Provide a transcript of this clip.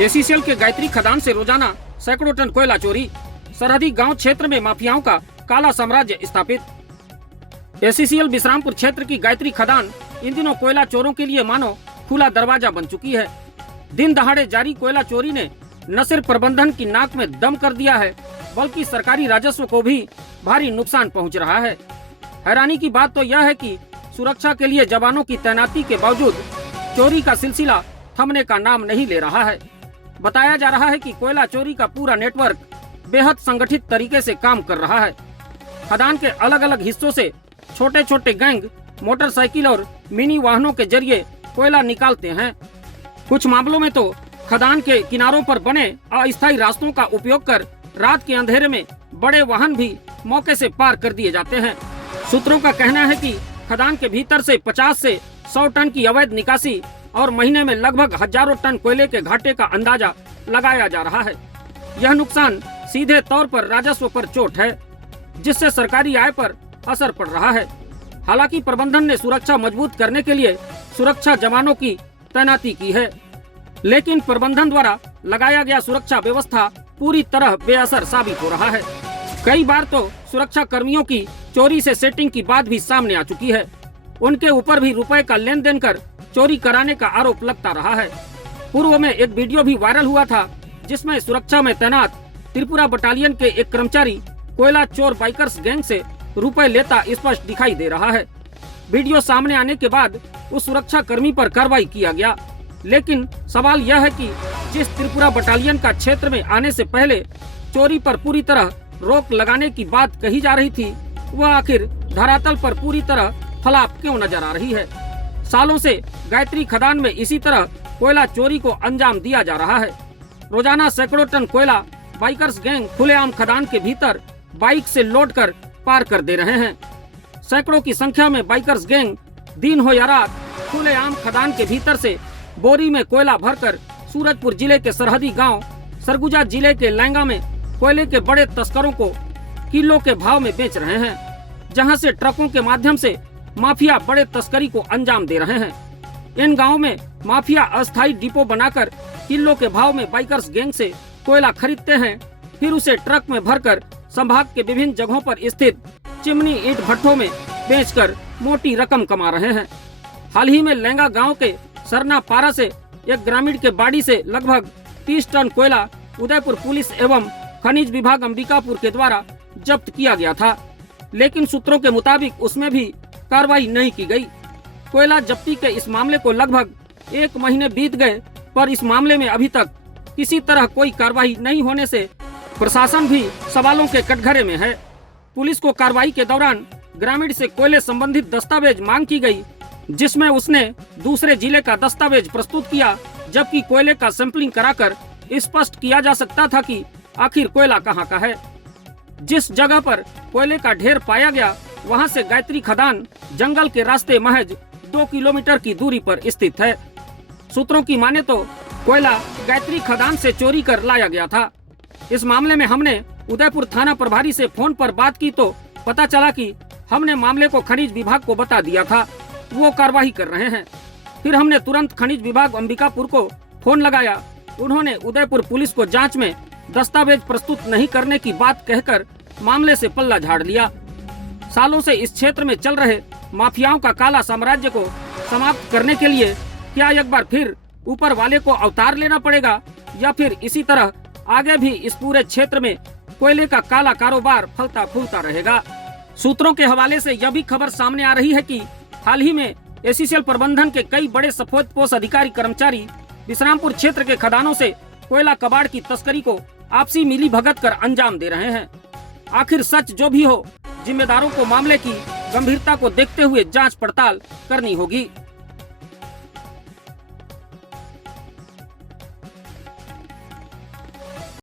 ACCL के गायत्री खदान से रोजाना सैकड़ों टन कोयला चोरी। सरहदी गांव क्षेत्र में माफियाओं का काला साम्राज्य स्थापित। एसीसीएल विश्रामपुर क्षेत्र की गायत्री खदान इन दिनों कोयला चोरों के लिए मानो खुला दरवाजा बन चुकी है। दिन दहाड़े जारी कोयला चोरी ने न सिर्फ प्रबंधन की नाक में दम कर दिया है, बल्कि सरकारी राजस्व को भी भारी नुकसान पहुंच रहा है। हैरानी की बात तो यह है कि सुरक्षा के लिए जवानों की तैनाती के बावजूद चोरी का सिलसिला थमने का नाम नहीं ले रहा है। बताया जा रहा है कि कोयला चोरी का पूरा नेटवर्क बेहद संगठित तरीके से काम कर रहा है। खदान के अलग अलग हिस्सों से छोटे छोटे गैंग मोटरसाइकिल और मिनी वाहनों के जरिए कोयला निकालते हैं। कुछ मामलों में तो खदान के किनारों पर बने अस्थायी रास्तों का उपयोग कर रात के अंधेरे में बड़े वाहन भी मौके से पार कर दिए जाते हैं। सूत्रों का कहना है कि खदान के भीतर से 50 से 100 टन की अवैध निकासी और महीने में लगभग हजारों टन कोयले के घाटे का अंदाजा लगाया जा रहा है। यह नुकसान सीधे तौर पर राजस्व पर चोट है, जिससे सरकारी आय पर असर पड़ रहा है। हालांकि प्रबंधन ने सुरक्षा मजबूत करने के लिए सुरक्षा जवानों की तैनाती की है, लेकिन प्रबंधन द्वारा लगाया गया सुरक्षा व्यवस्था पूरी तरह बेअसर साबित हो रहा है। कई बार तो सुरक्षा कर्मियों की चोरी से सेटिंग की बात भी सामने आ चुकी है। उनके ऊपर भी रुपए का लेन देन कर चोरी कराने का आरोप लगता रहा है। पूर्व में एक वीडियो भी वायरल हुआ था, जिसमें सुरक्षा में तैनात त्रिपुरा बटालियन के एक कर्मचारी कोयला चोर बाइकर्स गैंग से रुपए लेता स्पष्ट दिखाई दे रहा है। वीडियो सामने आने के बाद उस सुरक्षा कर्मी पर कार्रवाई किया गया, लेकिन सवाल यह है कि जिस त्रिपुरा बटालियन का क्षेत्र में आने से पहले चोरी पर पूरी तरह रोक लगाने की बात कही जा रही थी, वह आखिर धरातल पर पूरी तरह फलाप क्यों नजर आ रही है। सालों से गायत्री खदान में इसी तरह कोयला चोरी को अंजाम दिया जा रहा है। रोजाना सैकड़ों टन कोयला बाइकर्स गैंग खुलेआम खदान के भीतर बाइक से लोड कर पार कर दे रहे हैं। सैकड़ों की संख्या में बाइकर्स गैंग दिन हो या रात खुलेआम खदान के भीतर से बोरी में कोयला भरकर सूरजपुर जिले के सरहदी गांव सरगुजा जिले के लैंगा में कोयले के बड़े तस्करों को किलो के भाव में बेच रहे हैं, जहां से ट्रकों के माध्यम से माफिया बड़े तस्करी को अंजाम दे रहे हैं। इन गांवों में माफिया अस्थायी डिपो बनाकर किलो के भाव में बाइकर्स गैंग से कोयला खरीदते हैं, फिर उसे ट्रक में भरकर संभाग के विभिन्न जगहों पर स्थित चिमनी ईंट भट्ठों में बेचकर मोटी रकम कमा रहे हैं। हाल ही में लैंगा गांव के सरना पारा से एक ग्रामीण के बाड़ी से लगभग 30 टन कोयला उदयपुर पुलिस एवं खनिज विभाग अंबिकापुर के द्वारा जब्त किया गया था, लेकिन सूत्रों के मुताबिक उसमें भी कार्रवाई नहीं की गई। कोयला जब्ती के इस मामले को लगभग 1 महीने बीत गए, पर इस मामले में अभी तक किसी तरह कोई कार्रवाई नहीं होने से प्रशासन भी सवालों के कटघरे में है। पुलिस को कार्रवाई के दौरान ग्रामीण से कोयले संबंधित दस्तावेज मांग की गई, जिसमें उसने दूसरे जिले का दस्तावेज प्रस्तुत किया, जबकि कोयले का सैंपलिंग कराकर स्पष्ट किया जा सकता था कि आखिर कोयला कहां का है। जिस जगह पर कोयले का ढेर पाया गया, वहां से गायत्री खदान जंगल के रास्ते महज 2 किलोमीटर की दूरी पर स्थित है। सूत्रों की माने तो कोयला गायत्री खदान से चोरी कर लाया गया था। इस मामले में हमने उदयपुर थाना प्रभारी से फोन पर बात की तो पता चला कि हमने मामले को खनिज विभाग को बता दिया था, वो कार्यवाही कर रहे हैं। फिर हमने तुरंत खनिज विभाग अंबिकापुर को फोन लगाया। उन्होंने उदयपुर पुलिस को जांच में दस्तावेज प्रस्तुत नहीं करने की बात कहकर मामले से पल्ला झाड़ लिया। सालों से इस क्षेत्र में चल रहे माफियाओं का काला साम्राज्य को समाप्त करने के लिए क्या एक बार फिर ऊपर वाले को अवतार लेना पड़ेगा, या फिर इसी तरह आगे भी इस पूरे क्षेत्र में कोयले का काला कारोबार फलता फूलता रहेगा। सूत्रों के हवाले से यह भी खबर सामने आ रही है कि हाल ही में एसीसीएल प्रबंधन के कई बड़े सफेदपोश अधिकारी कर्मचारी विश्रामपुर क्षेत्र के खदानों से कोयला कबाड़ की तस्करी को आपसी मिली भगत कर अंजाम दे रहे हैं। आखिर सच जो भी हो, जिम्मेदारों को मामले की गंभीरता को देखते हुए जांच पड़ताल करनी होगी।